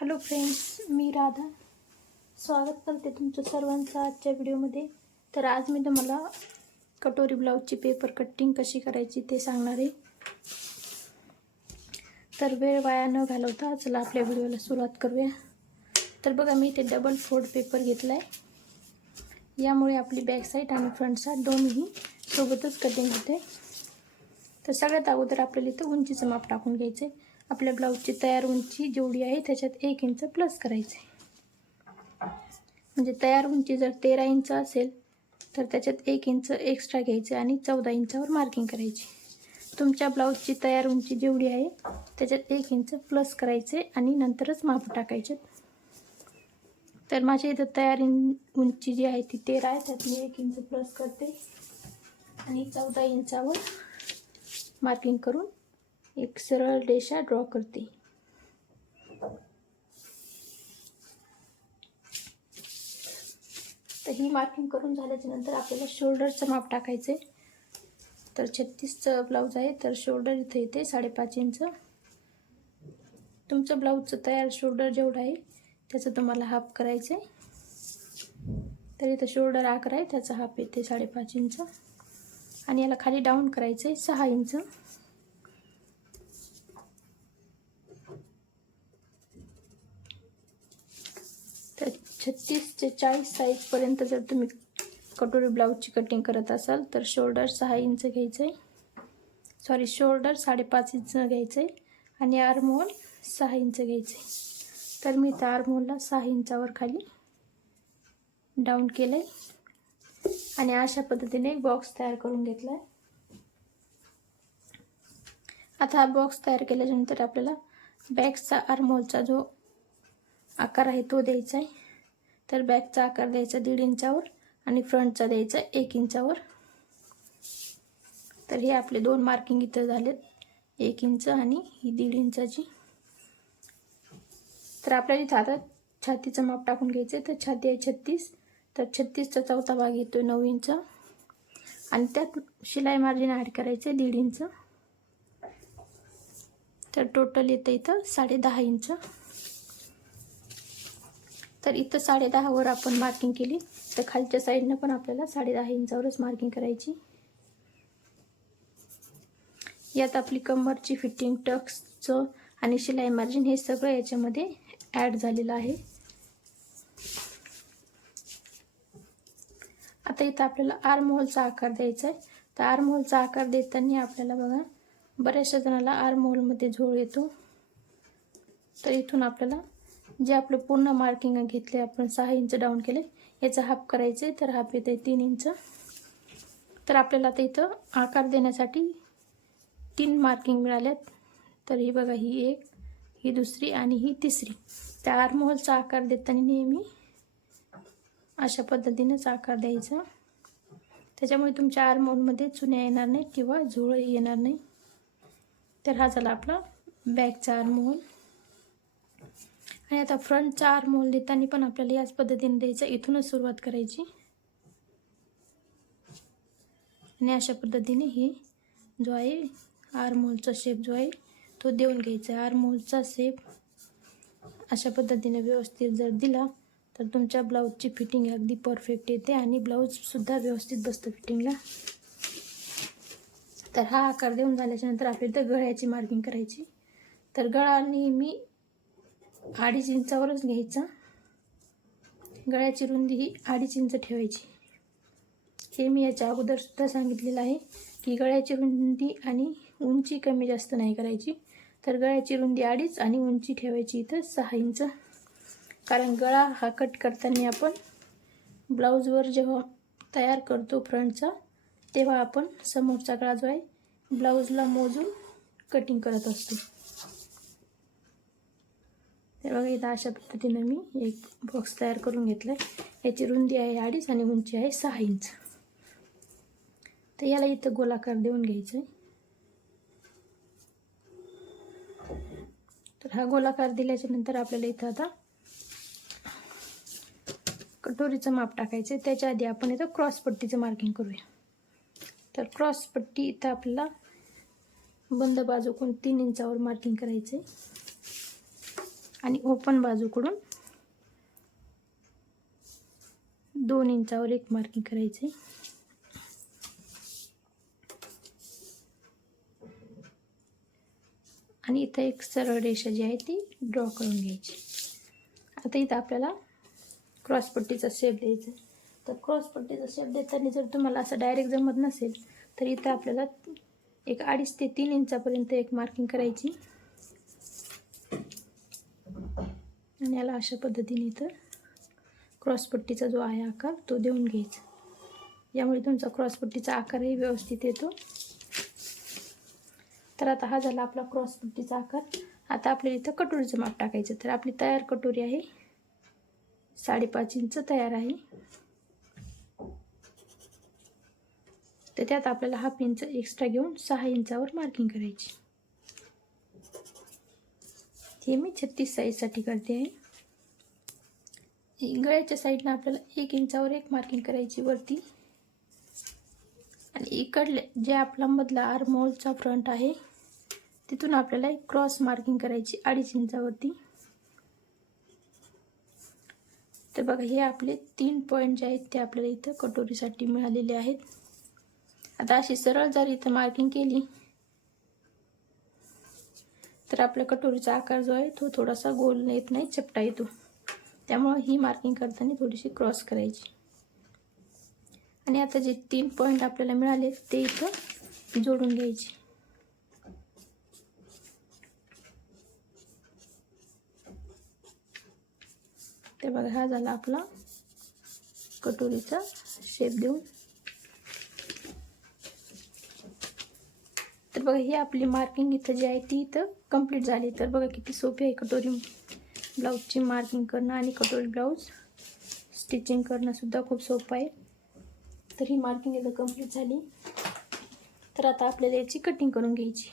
Hello friends मी राधा. स्वागत करते तुमचं सर्वांचं आजच्या व्हिडिओमध्ये. तर आज मी तुम्हाला कटोरी ब्लाऊजची पेपर कटिंग कशी करायची ते सांगणार आहे. तर वेळ वाया न घालवता चला आपल्या व्हिडिओला सुरुवात करूया. तर बघा मी इथे डबल फोल्ड पेपर घेतला आहे यामुळे आपली बॅक साईड आणि फ्रंट साईड दोन्ही सोबतच कटिंग होते. तर सगळ्यात अगोदर आपल्याला इथं उंचीचं माप टाकून घ्यायचं आहे आपल्या ब्लाऊजची तयार उंची जेवढी आहे त्याच्यात एक इंच प्लस करायचं आहे म्हणजे तयार उंची जर तेरा इंच असेल तर त्याच्यात एक इंच एक्स्ट्रा घ्यायचं आणि चौदा इंचावर मार्किंग करायची. तुमच्या ब्लाऊजची तयार उंची जेवढी आहे त्याच्यात एक इंच प्लस करायचे आणि नंतरच माप टाकायचे. तर माझ्या इथं तयार उंची जी आहे ती तेरा आहे त्यात मी एक इंच प्लस करते आणि चौदा इंचावर मार्किंग करून एक सरळ रेषा ड्रॉ करते. तर ही मार्किंग करून झाल्याच्यानंतर आपल्याला शोल्डरचं माप टाकायचे तर छत्तीसचं ब्लाऊज आहे तर शोल्डर इथे येते साडेपाच इंच. तुमचं ब्लाऊजचं तयार शोल्डर जेवढं आहे त्याचं तुम्हाला हाफ करायचं आहे तर इथं शोल्डर अकरा आहे त्याचा हाफ येते साडेपाच इंच. आणि याला खाली डाऊन करायचं आहे सहा इंच तर छत्तीस ते चाळीस साईजपर्यंत जर तुम्ही कटोरी ब्लाऊजची कटिंग करत असाल तर शोल्डर सहा इंच घ्यायचं आहे सॉरी शोल्डर साडेपाच इंच घ्यायचं आहे आणि आरमोल सहा इंच घ्यायचं आहे तर मी त्या आर्महोलला सहा इंचावर खाली डाऊन केलं आहे आणि अशा पद्धतीने एक बॉक्स तयार करून घेतला आहे आता हा बॉक्स तयार केल्यानंतर आपल्याला बॅगचा आर्मोलचा जो आकार आहे तो द्यायचा आहे तर बॅकचा आकार द्यायचा दीड इंचावर आणि फ्रंटचा द्यायचा एक इंचावर. तर हे आपले दोन मार्किंग इथं झालेत. एक इंच आणि ही दीड इंचाची. तर आपल्याला इथं आता छातीचं माप टाकून घ्यायचं आहे तर छाती आहे छत्तीस. तर छत्तीसचा चौथा भाग येतो नऊ इंच. आणि त्यात शिलाई मार्जिन ॲड करायचं आहे दीड इंच. तर टोटल येतं इथं साडे दहा इंच. तर इथं साडे दहावर आपण मार्किंग केली. तर खालच्या साईडनं पण आपल्याला साडे दहा इंचावरच मार्किंग करायची. यात आपली कंबरची फिटिंग टक्सचं आणि शिलाई मार्जिन हे सगळं याच्यामध्ये ॲड झालेलं आहे. आता इथं आपल्याला आर्महोलचा आकार द्यायचा आहे. तर आर्महोलचा आकार देताना आपल्याला बघा बऱ्याचशा जणाला आर्महोलमध्ये झोळ येतो. तर इथून आपल्याला जे आपलं पूर्ण मार्किंग घेतले आपण सहा इंच डाऊन केले याचा हाफ करायचे तर हाफ येते तीन इंच तर आपल्याला आता इथं आकार देण्यासाठी तीन मार्किंग मिळाल्यात. तर ही बघा ही एक ही दुसरी आणि ही तिसरी. त्या आर्महोलचा आकार देताना नेहमी अशा पद्धतीनेच आकार द्यायचा. त्याच्यामुळे तुमच्या आर्महोलमध्ये चुन्या येणार नाही किंवा झुळ येणार नाही. तर हा झाला आपला बॅगचा आर्महोल आणि आता फ्रंटचा आर्महोल देताना पण आपल्याला याच पद्धतीने द्यायचं. इथूनच सुरुवात करायची. आणि अशा पद्धतीने ही जो आहे आरमोलचा शेप जो आहे तो देऊन घ्यायचा. आहे आर्महोलचा शेप अशा पद्धतीने व्यवस्थित जर दिला तर तुमच्या ब्लाऊजची फिटिंग अगदी परफेक्ट येते आणि ब्लाऊजसुद्धा व्यवस्थित बसतं फिटिंगला तर हा आकार देऊन झाल्याच्यानंतर आपल्याला तर गळ्याची मार्किंग करायची. तर गळा नेहमी अडीच इंचावरच घ्यायचा. गळ्याची रुंदी ही अडीच इंच ठेवायची. हे मी याच्या अगोदरसुद्धा सांगितलेलं आहे की गळ्याची रुंदी आणि उंची कमी जास्त नाही करायची. तर गळ्याची रुंदी अडीच आणि उंची ठेवायची इथं सहा इंच. कारण गळा हा कट करताना आपण ब्लाऊजवर जेव्हा तयार करतो फ्रंटचा तेव्हा आपण समोरचा गळा जो आहे ब्लाऊजला मोजून कटिंग करत असतो. ते बघा इथं अशा पद्धतीनं मी एक बॉक्स तयार करून घेतला आहे याची रुंदी आहे अडीच आणि उंची आहे सहा इंच. तर याला इथं गोलाकार देऊन घ्यायचं आहे तर हा गोलाकार दिल्याच्या नंतर आपल्याला इथं आता कटोरीचं माप टाकायचं आहे त्याच्या आधी आपण इथं क्रॉस पट्टीचं मार्किंग करूया. तर क्रॉस पट्टी इथं आपल्याला बंद बाजूकून तीन इंचावर मार्किंग करायचं आहे आणि ओपन बाजूकडून दोन इंचावर एक मार्किंग करायचे. आणि इथं एक सरळ रेषा जी आहे ती ड्रॉ करून घ्यायची. आता इथं आपल्याला क्रॉसपट्टीचा शेप द्यायचा आहे. तर क्रॉसपट्टीचा शेप देताना जर तुम्हाला असं डायरेक्ट जमत नसेल तर इथं आपल्याला एक अडीच ते तीन इंचापर्यंत एक मार्किंग करायची. आणि याला अशा पद्धतीने इथं क्रॉसपट्टीचा जो आहे आकार तो देऊन घ्यायचा. यामुळे तुमचा क्रॉसपट्टीचा आकारही व्यवस्थित येतो. तर आता हा झाला आपला क्रॉसपट्टीचा आकार. आता आपल्याला इथं कटोरीचं माप टाकायचं. तर आपली तयार कटोरी आहे. साडेपाच इंच तयार आहे. तर त्यात आपल्याला हाफ इंच एक्स्ट्रा घेऊन सहा इंचावर मार्किंग करायची. हे मी छत्तीस साईजसाठी करते आहे. गळ्याच्या साईडला आपल्याला एक इंचावर एक मार्किंग करायची वरती. आणि इकडले जे आपला मधला आरमोलचा फ्रंट आहे तिथून आपल्याला एक क्रॉस मार्किंग करायची अडीच इंचावरती. तर बघा हे आपले तीन पॉईंट जे आहेत ते आपल्याला इथं कटोरीसाठी मिळालेले आहेत. आता अशी सरळ जर इथं मार्किंग केली तर आपल्या कटोरीचा आकार जो आहे तो थोडासा गोल येत नाही चपटा येतो. त्यामुळं ही मार्किंग करताना थोडीशी क्रॉस करायची. आणि आता जे तीन पॉईंट आपल्याला मिळाले ते इथं जोडून घ्यायचे. ते बघा हा झाला आपला कटोरीचा शेप देऊन तर बघा ही आपली मार्किंग इथं जी आहे ती इथं कंप्लीट झाली. तर बघा किती सोपी आहे कटोरी ब्लाऊजची मार्किंग करणं आणि कटोरी ब्लाऊज स्टिचिंग करणंसुद्धा खूप सोपं आहे. तर ही मार्किंग इथं कंप्लीट झाली. तर आता आपल्याला याची कटिंग करून घ्यायची.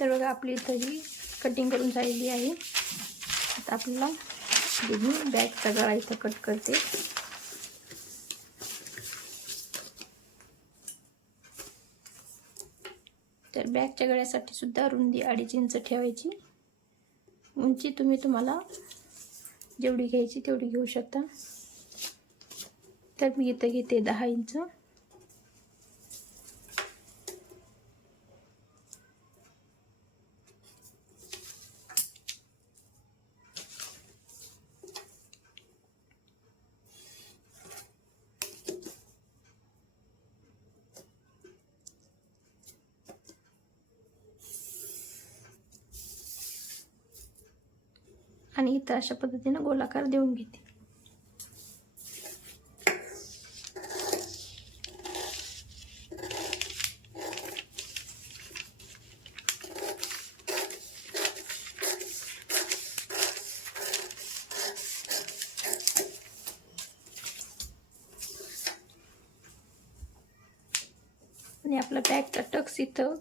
तर बघा आपली तरी कटिंग करून झालेली आहे. आता आपल्याला दोन्ही बॅग सगळा इथं कट करते. तर बॅगच्या गळ्यासाठी सुद्धा रुंदी अडीच इंच ठेवायची. उंची तुम्ही तुम्हाला जेवढी घ्यायची तेवढी घेऊ शकता. तर मी इथं घेते दहा इंच. आणि इथं अशा पद्धतीनं गोलाकार देऊन घेते. आणि आपला बॅगचा टक्स इथं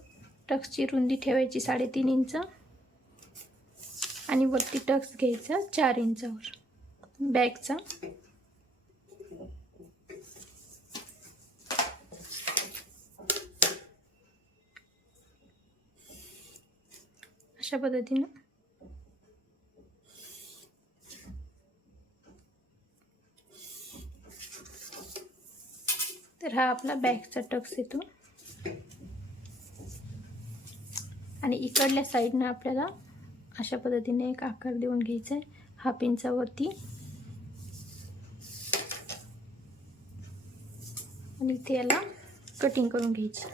टक्सची रुंदी ठेवायची साडेतीन इंच. आणि वरती टक्स घ्यायचा चार इंचावर. बॅगचा. अशा पद्धतीनं. तर हा आपला बॅगचा टक्स येतो. आणि इकडल्या साईडनं आपल्याला अशा पद्धतीने एक आकार देऊन घ्यायचा आहे हा पिंचावरती आणि इथे याला कटिंग करून घ्यायची.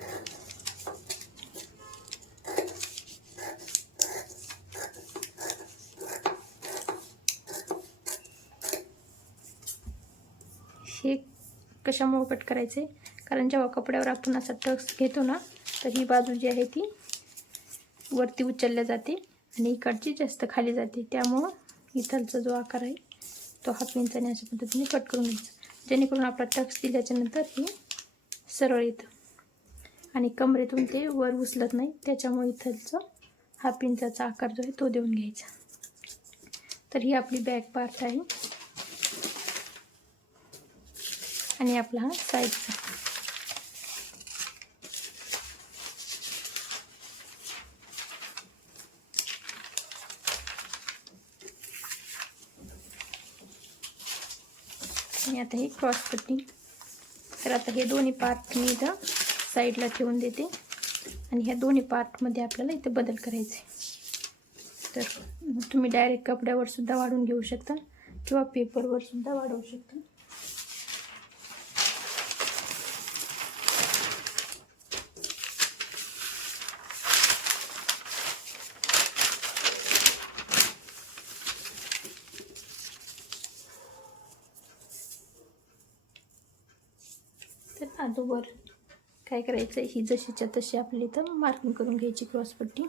हे कशामुळे कट करायचे कारण जेव्हा कपड्यावर आपण असा टक्स घेतो ना तर ही बाजू जी आहे ती वरती उचलल्या जाते. आणि इकडची जास्त खाली जाते. त्यामुळं इथलचा जो आकार आहे तो हा पिंचाने अशा पद्धतीने कट करून घ्यायचा. जेणेकरून आपला टक्स दिल्याच्यानंतर हे सरळ येतं. आणि कमरेतून ते वर उचलत नाही त्याच्यामुळे इथलचं हा पिंचाचा आकार जो आहे तो देऊन घ्यायचा. तर ही आपली बॅक पार्ट आहे. आणि आपला हा साईडचा आणि आता हे क्रॉस कटिंग तर आता हे दोन्ही पार्ट मी इथं साईडला ठेवून देते. आणि ह्या दोन्ही पार्टमध्ये आपल्याला इथं बदल करायचे. तर तुम्ही डायरेक्ट कपड्यावर सुद्धा वाढवून घेऊ शकता किंवा पेपरवर सुद्धा वाढवू शकता तर अगोदर काय करायचं आहे? ही जशीच्या तशी आपली इथं मार्किंग करून घ्यायची क्रॉसपट्टी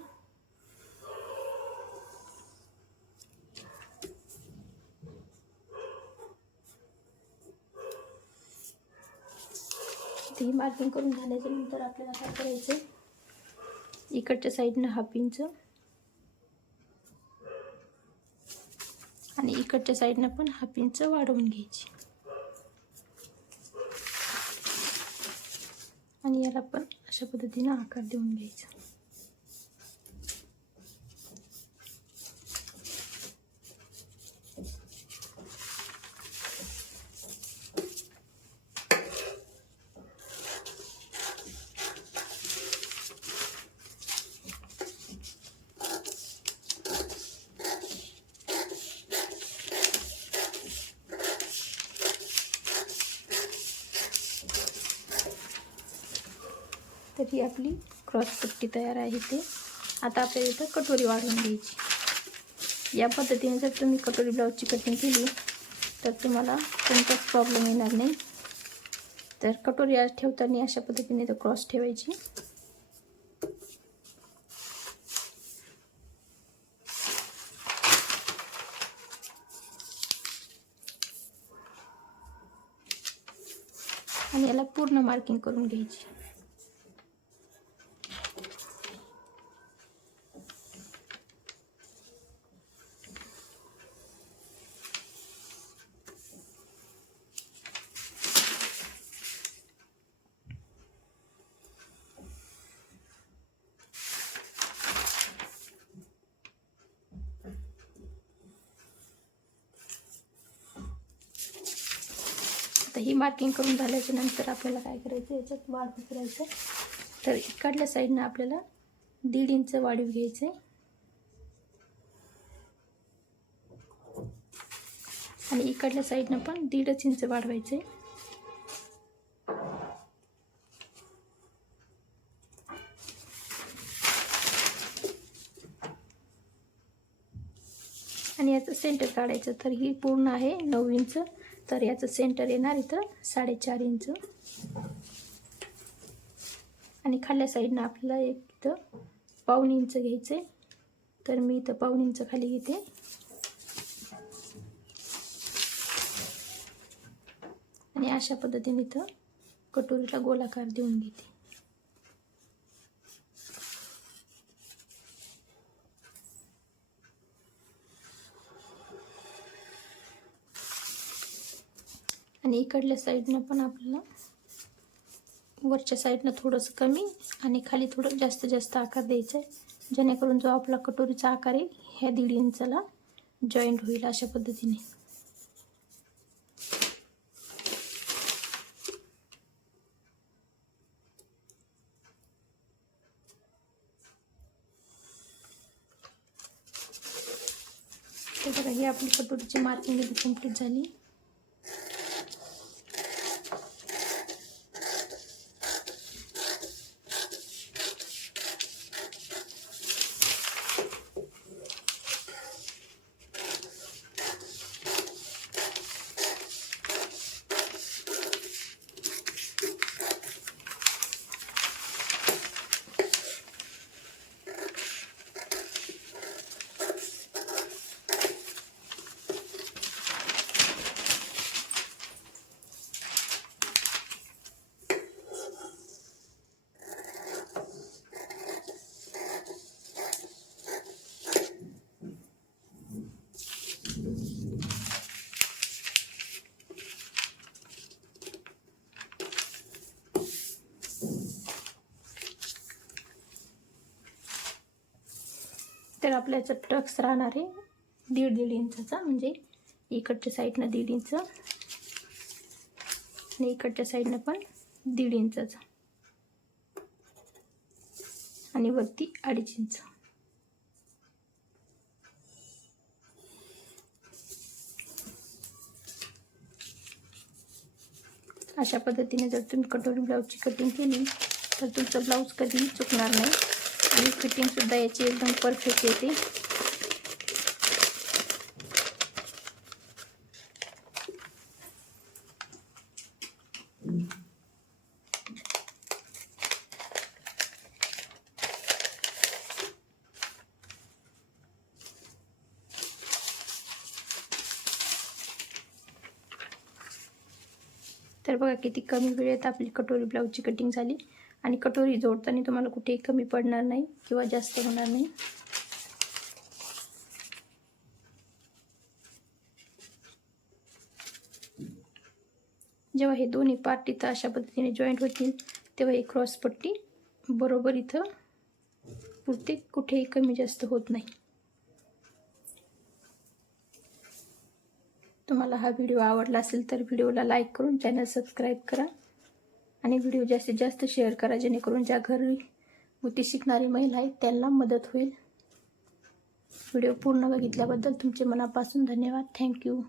ही मार्किंग करून झाल्याच्यानंतर आपल्याला काय करायचं इकडच्या साईडनं हाफ इंच आणि इकडच्या साईडनं पण हाफ इंच वाढवून घ्यायची. आणि याला पण अशा पद्धतीनं आकार देऊन घ्यायचा. तर ही आपली क्रॉस पट्टी तयार आहे ते आता आपल्याला इथं कटोरी वाढवून घ्यायची. या पद्धतीने जर तुम्ही कटोरी ब्लाऊजची कटिंग केली तर तुम्हाला कोणताच प्रॉब्लेम येणार नाही. तर कटोरी आज ठेवताना अशा पद्धतीने तर क्रॉस ठेवायची. आणि याला पूर्ण मार्किंग करून घ्यायची. आता ही मार्किंग करून झाल्याच्यानंतर आपल्याला काय करायचं? याच्यात वाढ करायचं. तर इकडल्या साईडनं आपल्याला दीड इंच वाढीव घ्यायचं आहे आणि इकडल्या साईडनं पण दीडच इंच वाढवायचं आहे आणि याचं सेंटर काढायचं. तर ही पूर्ण आहे नऊ इंच तर याचं सेंटर येणार इथं साडेचार इंच आणि खाल्ल्या साईडनं आपल्याला एक इथं पाऊण इंच घ्यायचं आहे तर मी इथं पाऊण इंच खाली घेते. आणि अशा पद्धतीने इथं कटोरीला गोलाकार देऊन घेते. आणि इकडल्या साईडनं पण आपल्याला वरच्या साईडनं थोडंसं कमी आणि खाली थोडं जास्त जास्त आकार द्यायचा आहे. जेणेकरून जो आपला कटोरीचा आकार आहे ह्या दीड इंचाला जॉईंट होईल अशा पद्धतीने. आपली कटोरीची मार्किंग कंप्लीट झाली. तर आपल्या याचा टक्स राहणार आहे. दीड दीड इंचाचा म्हणजे इकडच्या साईडनं दीड इंच आणि इकडच्या साईडनं पण दीड इंचाचा. आणि वरती अडीच इंच. अशा पद्धतीने जर तुम्ही कटोरी ब्लाऊजची कटिंग केली तर तुमचं ब्लाऊज कधीही चुकणार नाही. आणि फिटिंगसुद्धा याची एकदम परफेक्ट येते. तर बघा किती कमी वेळेत आपली कटोरी ब्लाऊजची कटिंग झाली. आणि कटोरी जोडताना तुम्हाला कुठेही कमी पडणार नाही किंवा जास्त होणार नाही. जेव्हा हे दोन्ही पार्ट इथं अशा पद्धतीने जॉईंट होतील तेव्हा ही क्रॉस पट्टी बरोबर इथं पुरते कुठेही कमी जास्त होत नाही. तुम्हाला हा व्हिडिओ आवडला असेल तर व्हिडिओला लाईक करून चॅनल सबस्क्राईब करा. आणि व्हिडिओ जास्तीत जास्त शेअर करा जेणेकरून ज्या घरी गुती शिकणारी महिला आहेत त्यांना मदत होईल. व्हिडिओ पूर्ण बघितल्याबद्दल तुमचे मनापासून धन्यवाद. थँक्यू.